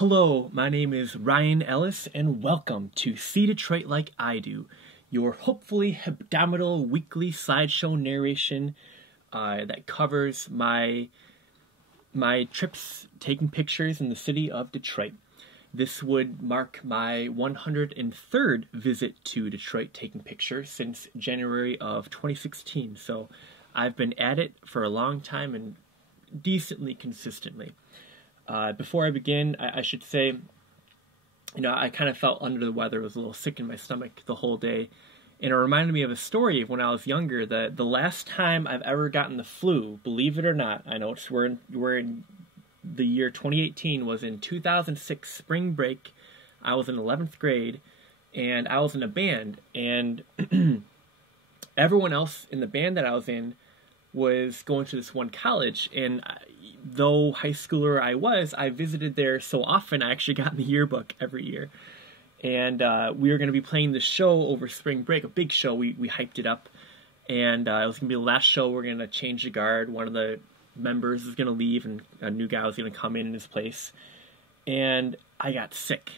Hello, my name is Ryan Ellis, and welcome to See Detroit Like I Do, your hopefully hebdomadal weekly slideshow narration that covers my trips taking pictures in the city of Detroit. This would mark my 103rd visit to Detroit taking pictures since January of 2016, so I've been at it for a long time and decently consistently. Before I begin, I should say, I kind of felt under the weather. I was a little sick in my stomach the whole day. And it reminded me of a story of when I was younger. The last time I've ever gotten the flu, believe it or not, I know we're in the year 2018, was in 2006 spring break. I was in 11th grade, and I was in a band. And everyone else in the band that I was in was going to this one college. And though high schooler I visited there so often, I actually got in the yearbook every year. And we were going to be playing this show over spring break, a big show. We hyped it up. And it was going to be the last show. We're going to change the guard. One of the members is going to leave, and a new guy was going to come in his place. And I got sick.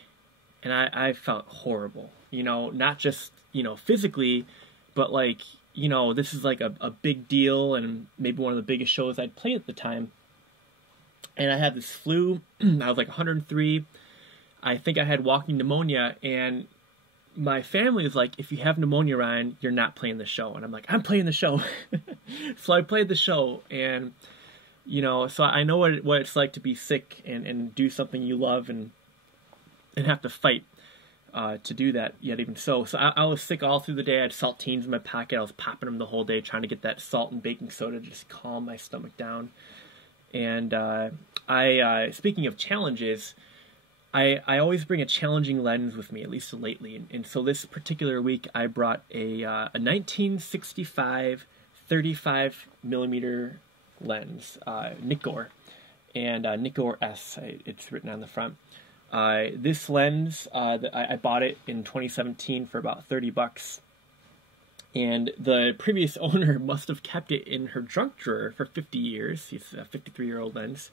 And I felt horrible. Not just, physically, but this is like a big deal and maybe one of the biggest shows I'd played at the time. And I had this flu. I was like 103. I think I had walking pneumonia, and my family was like, if you have pneumonia, Ryan, you're not playing the show. And I'm like, I'm playing the show. So I played the show, and, so I know what it's like to be sick and do something you love and have to fight to do that, yet even so. So I was sick all through the day. I had saltines in my pocket. I was popping them the whole day, trying to get that salt and baking soda to just calm my stomach down. And I speaking of challenges, I always bring a challenging lens with me, at least lately. And so this particular week, I brought a 1965 35 millimeter lens, Nikkor, and Nikkor-S. It's written on the front. This lens, I bought it in 2017 for about $30. And the previous owner must have kept it in her junk drawer for 50 years. It's a 53-year-old lens,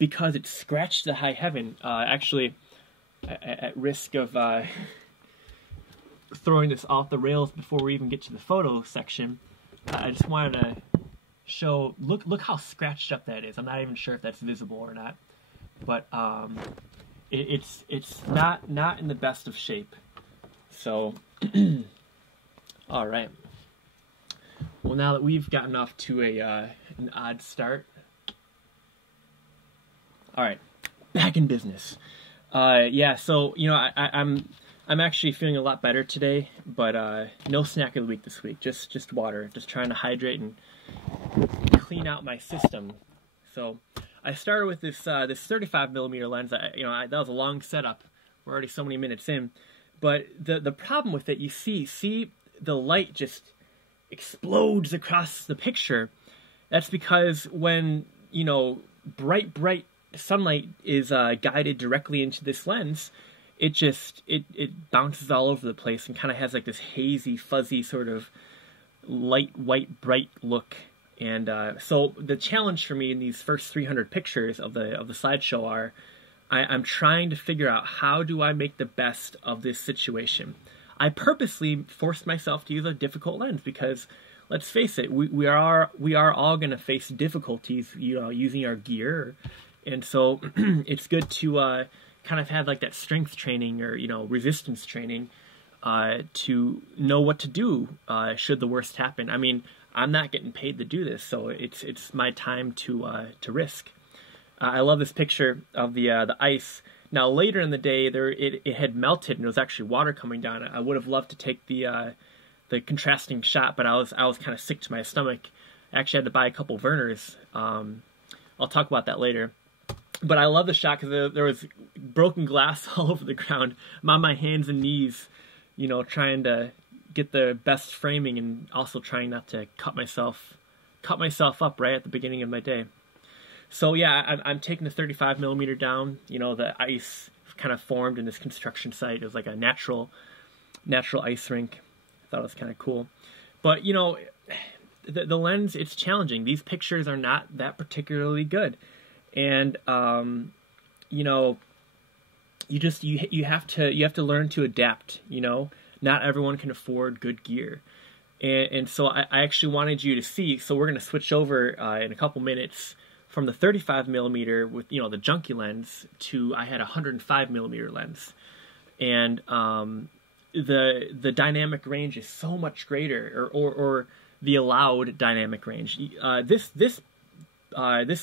because it scratched the high heaven. Actually, at risk of throwing this off the rails before we even get to the photo section, I just wanted to show, look how scratched up that is. I'm not even sure if that's visible or not, but it's not in the best of shape. So. All right. Well, now that we've gotten off to an odd start, all right, back in business. Yeah. So I'm actually feeling a lot better today, but no snack of the week this week. Just water. Just trying to hydrate and clean out my system. So I started with this 35 millimeter lens. That was a long setup. We're already so many minutes in, but the problem with it, you see. The light just explodes across the picture. That's because when, bright sunlight is guided directly into this lens, it bounces all over the place and kind of has like this hazy, fuzzy sort of light, white, bright look. And so the challenge for me in these first 300 pictures of the slideshow are, I'm trying to figure out, how do I make the best of this situation? I purposely forced myself to use a difficult lens because, let's face it, we are all going to face difficulties, using our gear, and so it's good to kind of have like that strength training or resistance training to know what to do should the worst happen. I mean, I'm not getting paid to do this, so it's my time to risk. I love this picture of the ice. Now, later in the day, it had melted and it was actually water coming down. I would have loved to take the contrasting shot, but I was kind of sick to my stomach. I actually had to buy a couple Verners. I'll talk about that later. But I love the shot because there was broken glass all over the ground. I'm on my hands and knees, trying to get the best framing and also trying not to cut myself up right at the beginning of my day. So yeah, I'm taking the 35 millimeter down. The ice kind of formed in this construction site. It was like a natural ice rink. I thought it was kind of cool. But the lens, it's challenging. These pictures are not that particularly good, and you have to learn to adapt. You know, not everyone can afford good gear, and so I actually wanted you to see. So we're gonna switch over in a couple minutes from the 35 millimeter with, you know, the junky lens to I had a 105 millimeter lens, and the dynamic range is so much greater, or the allowed dynamic range. This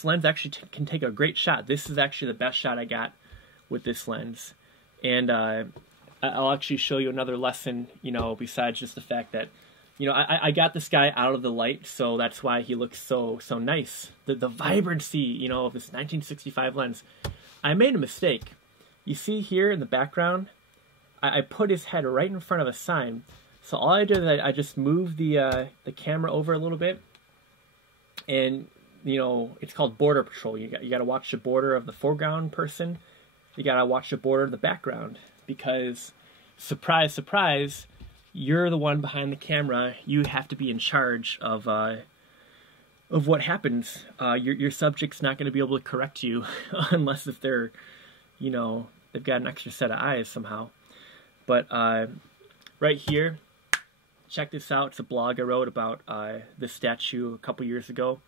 lens actually can take a great shot. This is actually the best shot I got with this lens, and I'll actually show you another lesson, you know, besides just the fact that, you know, I got this guy out of the light, so that's why he looks so nice. The vibrancy, you know, of this 1965 lens. I made a mistake. You see here in the background, I put his head right in front of a sign. So all I did is I just moved the camera over a little bit, and, you know, it's called border patrol. You got to watch the border of the foreground person. You got to watch the border of the background, because surprise, surprise, you're the one behind the camera. You have to be in charge of what happens. Your subject's not going to be able to correct you unless if they're, you know, they've got an extra set of eyes somehow. But right here, check this out. It's a blog I wrote about this statue a couple years ago.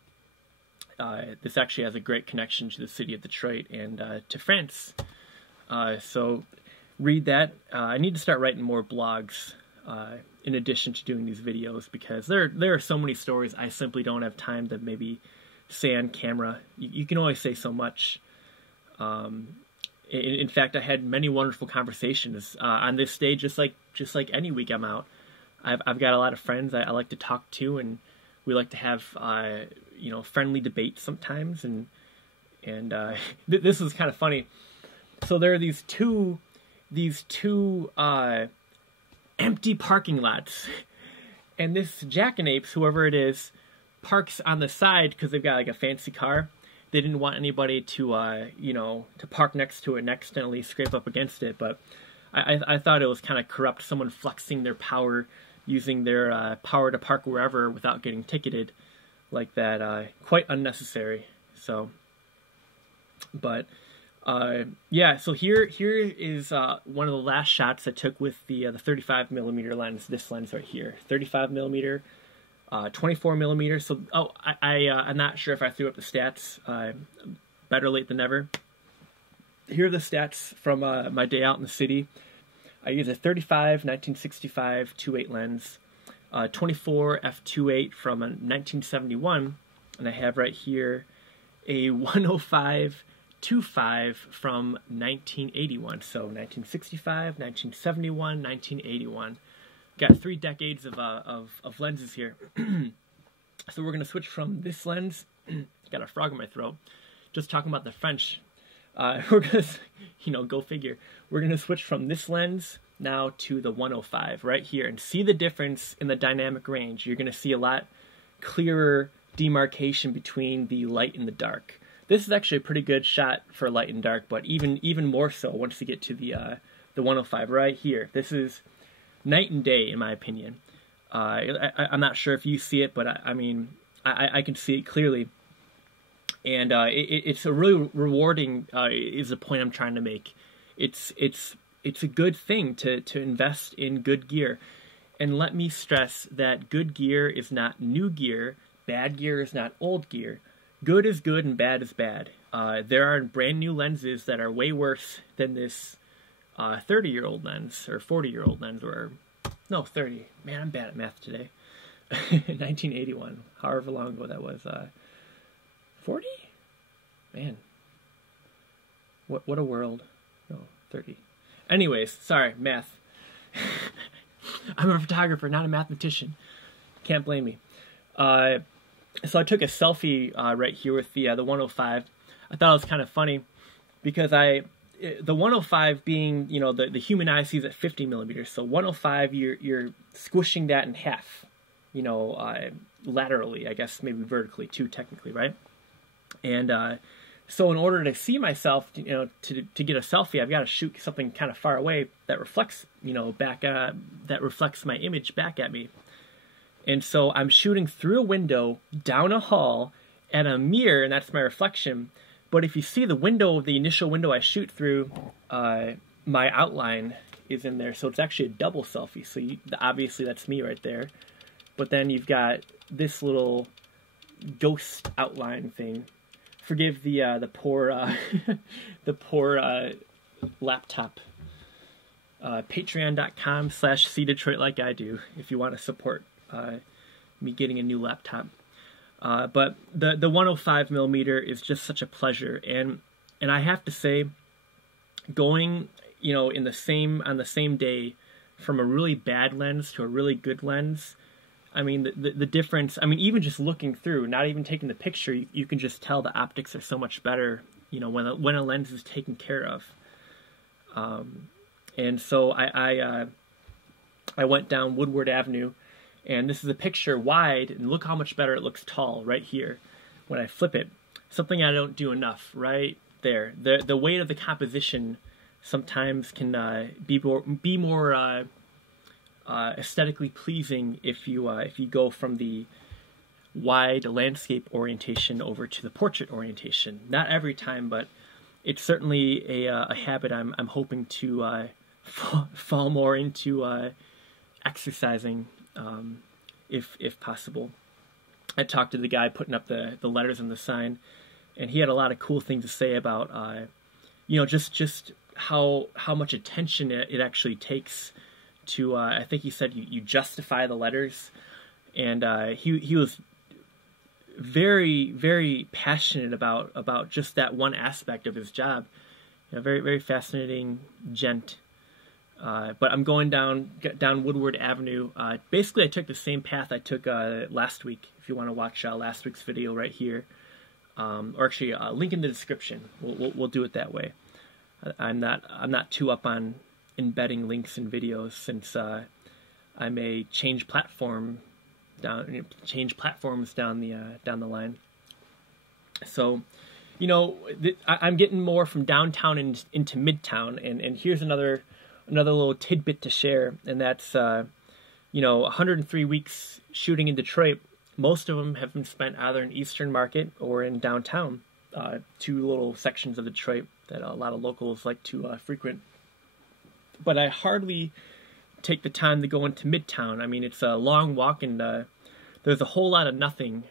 This actually has a great connection to the city of Detroit and to France. So read that. I need to start writing more blogs in addition to doing these videos, because there are so many stories I simply don't have time to maybe say on camera. You can only say so much. In fact, I had many wonderful conversations on this stage, just like any week I'm out. I've got a lot of friends I like to talk to, and we like to have you know, friendly debates sometimes. And this is kind of funny. So there are these two empty parking lots, and this jackanapes, whoever it is, parks on the side because they've got like a fancy car. They didn't want anybody to you know, to park next to it, and accidentally scrape up against it. But I thought it was kind of corrupt, someone flexing their power, using their power to park wherever without getting ticketed like that. Quite unnecessary. So, but yeah, so here is one of the last shots I took with the 35 millimeter lens. This lens right here, 35 millimeter, 24 millimeter. So I'm not sure if I threw up the stats. Better late than never. Here are the stats from my day out in the city. I use a 35 1965 2.8 lens, 24 f2.8 from a 1971, and I have right here a 105 2.5 from 1981. So 1965, 1971, 1981. Got 3 decades of lenses here. So we're going to switch from this lens. Got a frog in my throat. Just talking about the French. We're going to, you know, go figure. We're going to switch from this lens now to the 105 right here, and see the difference in the dynamic range. You're going to see a lot clearer demarcation between the light and the dark. This is actually a pretty good shot for light and dark, but even more so once you get to the 105 right here. This is night and day, in my opinion. I'm not sure if you see it, but I mean, I can see it clearly. And it's a really rewarding, is the point I'm trying to make. It's a good thing to invest in good gear. And let me stress that good gear is not new gear, bad gear is not old gear. Good is good and bad is bad. There are brand new lenses that are way worse than this 30-year-old lens, or 40-year-old lens, or no, 30. Man, I'm bad at math today. 1981, however long ago that was. 40? Man. What a world. No, 30. Anyways, sorry, math. I'm a photographer, not a mathematician. Can't blame me. So I took a selfie right here with the 105. I thought it was kind of funny because the 105 being, you know, the human eye sees at 50 millimeters. So 105, you're squishing that in half, you know, laterally, I guess, maybe vertically too, technically, right? And so in order to see myself, you know, to get a selfie, I've got to shoot something kind of far away that reflects, you know, that reflects my image back at me. And so I'm shooting through a window, down a hall, at a mirror, and that's my reflection. But if you see the window, the initial window I shoot through, my outline is in there, so it's actually a double selfie. So obviously that's me right there, but then you've got this little ghost outline thing. Forgive the poor the poor laptop. Patreon.com/SeeDetroitLikeIdo if you want to support me getting a new laptop. But the 105mm is just such a pleasure, and I have to say, going on the same day from a really bad lens to a really good lens, I mean the difference. I mean, even just looking through, not even taking the picture, you can just tell the optics are so much better. When a lens is taken care of. And so I went down Woodward Avenue, and this is a picture wide, and look how much better it looks tall right here when I flip it. Something I don't do enough right there. The weight of the composition sometimes can be more aesthetically pleasing if you go from the wide landscape orientation over to the portrait orientation. Not every time, but it's certainly a habit I'm hoping to fall more into exercising, if possible. I talked to the guy putting up the letters and the sign, and he had a lot of cool things to say about just how much attention it actually takes to I think he said you justify the letters, and he was very, very passionate about just that one aspect of his job. Very, very fascinating gent. But I'm going down Woodward Avenue. Basically, I took the same path I took last week. If you want to watch last week's video right here, or actually link in the description. We'll do it that way. I'm not too up on embedding links in videos, since I may change platforms down the line. So, I'm getting more from downtown into midtown, and here's another little tidbit to share, and that's 103 weeks shooting in Detroit. Most of them have been spent either in Eastern Market or in downtown, two little sections of Detroit that a lot of locals like to frequent. But I hardly take the time to go into midtown. I mean, it's a long walk, and there's a whole lot of nothing,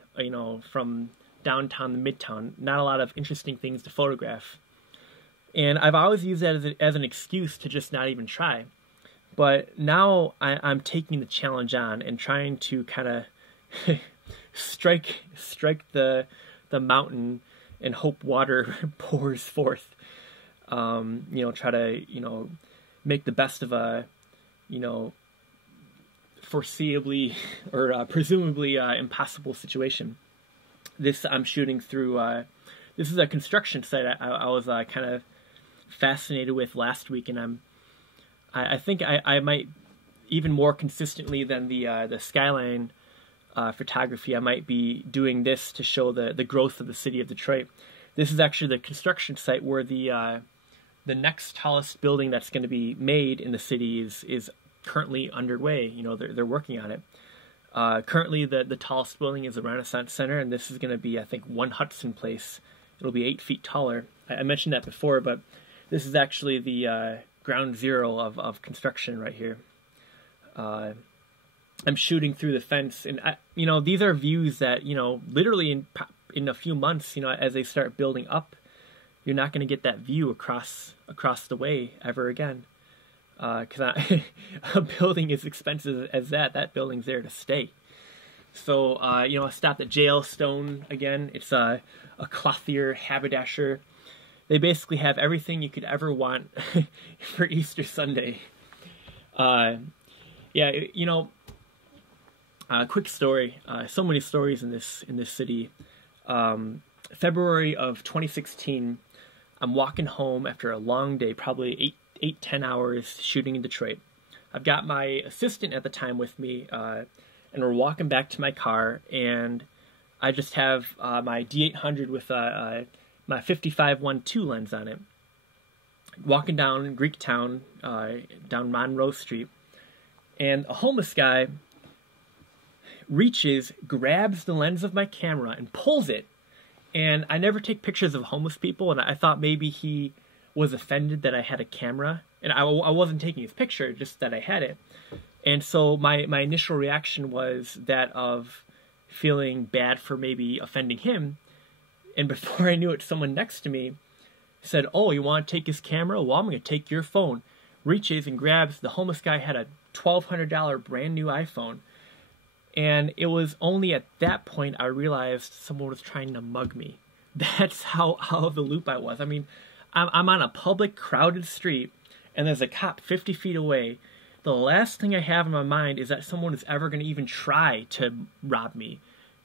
from downtown to midtown. Not a lot of interesting things to photograph. And I've always used that as an excuse to just not even try. But now I'm taking the challenge on and trying to kind of strike the mountain and hope water pours forth. Try to make the best of a foreseeably or presumably impossible situation. This I'm shooting through. This is a construction site I was kind of fascinated with last week, and I think I might, even more consistently than the skyline photography, I might be doing this to show the growth of the city of Detroit. This is actually the construction site where the next tallest building that's going to be made in the city is currently underway. They're working on it. Currently, the tallest building is the Renaissance Center, and this is going to be, I think, 1 Hudson Place. It'll be 8 feet taller. I mentioned that before, but this is actually the ground zero of construction right here. I'm shooting through the fence, and these are views that literally in a few months, as they start building up, you're not going to get that view across the way ever again. Because a building as expensive as that building's there to stay. So, I stopped at J.L. Stone again. It's a clothier, haberdasher. They basically have everything you could ever want for Easter Sunday. Quick story. So many stories in this city. February of 2016, I'm walking home after a long day, probably 10 hours shooting in Detroit. I've got my assistant at the time with me, and we're walking back to my car, and I just have my D800 with my 55-1.2 lens on it. Walking down Greektown, down Monroe Street, and a homeless guy reaches, grabs the lens of my camera, and pulls it. And I never take pictures of homeless people, and I thought maybe he was offended that I had a camera, and I wasn't taking his picture, just that I had it. And so my initial reaction was that of feeling bad for maybe offending him. And before I knew it, someone next to me said, "Oh, you want to take his camera? Well, I'm going to take your phone." Reaches and grabs, the homeless guy had a $1,200 brand new iPhone. And it was only at that point I realized someone was trying to mug me. That's how out of the loop I was. I mean, I'm on a public, crowded street, and there's a cop 50 feet away. The last thing I have in my mind is that someone is ever going to even try to rob me.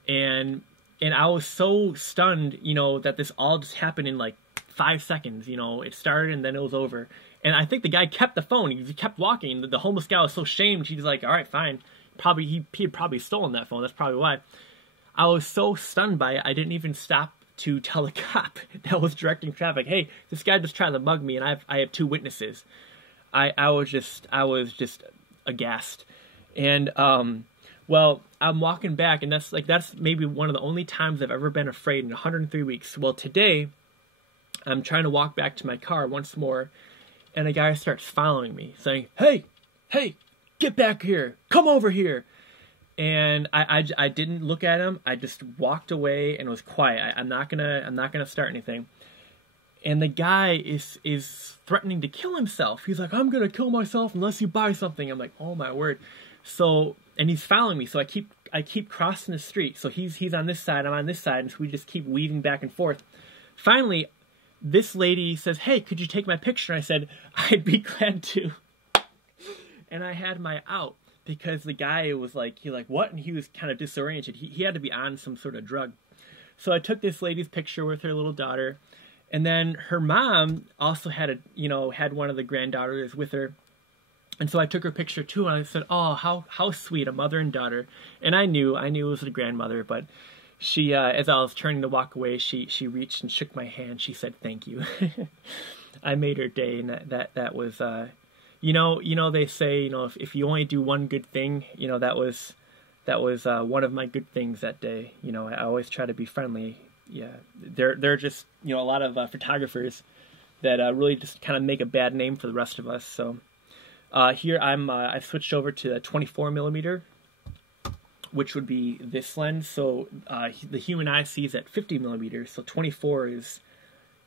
And I was so stunned, you know, that this all just happened in like 5 seconds. You know, it started and then it was over. And I think the guy kept the phone. He kept walking. The homeless guy was so shamed. He was like, "All right, fine." Probably he had probably stolen that phone. That's probably why. I was so stunned by it, I didn't even stop to tell the cop that was directing traffic, "Hey, this guy just tried to mug me, and I have 2 witnesses." I was just aghast. And well, I'm walking back, and that's maybe one of the only times I've ever been afraid in 103 weeks. Well, today I'm trying to walk back to my car once more, and a guy starts following me, saying, "Hey, get back here! Come over here!" And I didn't look at him. I just walked away and was quiet. I'm not gonna start anything. And the guy is threatening to kill himself. He's like, "I'm gonna kill myself unless you buy something." I'm like, "Oh my word!" So, and he's following me. So I keep crossing the street. So he's on this side, I'm on this side, and so we just keep weaving back and forth. Finally, this lady says, "Hey, could you take my picture?" I said, "I'd be glad to." And I had my out, because the guy was like, "What?" And he was kind of disoriented. He had to be on some sort of drug. So I took this lady's picture with her little daughter, and then her mom also had one of the granddaughters with her. And so I took her picture too, and I said, "Oh, how sweet, a mother and daughter." And I knew it was the grandmother, but she, as I was turning to walk away, she reached and shook my hand. She said, "Thank you." I made her day, and that was, you know, they say, you know, if you only do one good thing, you know, that was one of my good things that day. You know, I always try to be friendly. Yeah, they're just, you know, a lot of photographers that really just kind of make a bad name for the rest of us. So here I've switched over to a 24mm, which would be this lens. So the human eye sees at 50mm, so 24 is,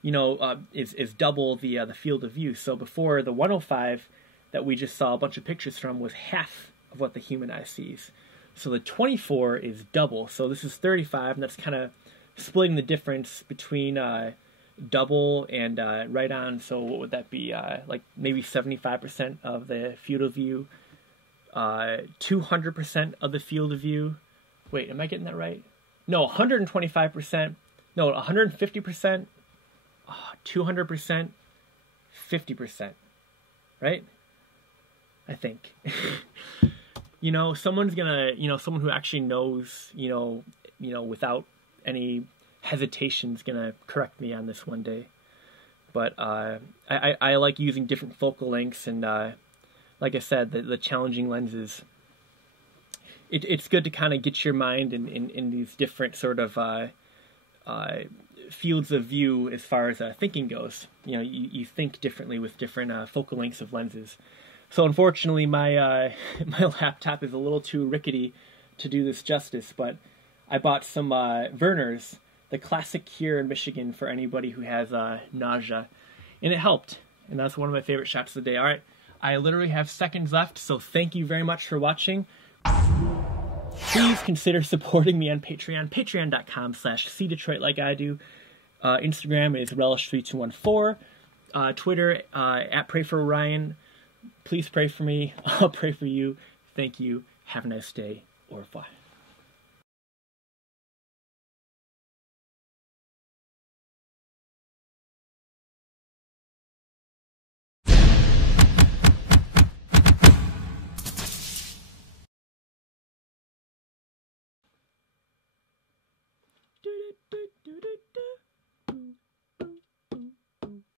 you know, is double the field of view. So before, the 105 that we just saw a bunch of pictures from was half of what the human eye sees. So the 24 is double. So this is 35, and that's kind of splitting the difference between double and right on. So what would that be? Like maybe 75% of the field of view, 200% of the field of view. Wait, am I getting that right? No, 125%. No, 150%. 200%. 50%. Right? I think. You know, someone's gonna, you know, someone who actually knows, you know, without any hesitation is gonna correct me on this one day. But I like using different focal lengths, and like I said, the challenging lenses. It's good to kind of get your mind in these different sort of fields of view as far as thinking goes. You know, you think differently with different focal lengths of lenses. So unfortunately, my my laptop is a little too rickety to do this justice, but I bought some Verners, the classic here in Michigan for anybody who has nausea, and it helped. And that's one of my favorite shots of the day. All right, I literally have seconds left, so thank you very much for watching. Please consider supporting me on Patreon, patreon.com/cdetroit like I do. Instagram is relish3214. Twitter, @PrayForOrion. Please pray for me. I'll pray for you. Thank you. Have a nice day. Au revoir.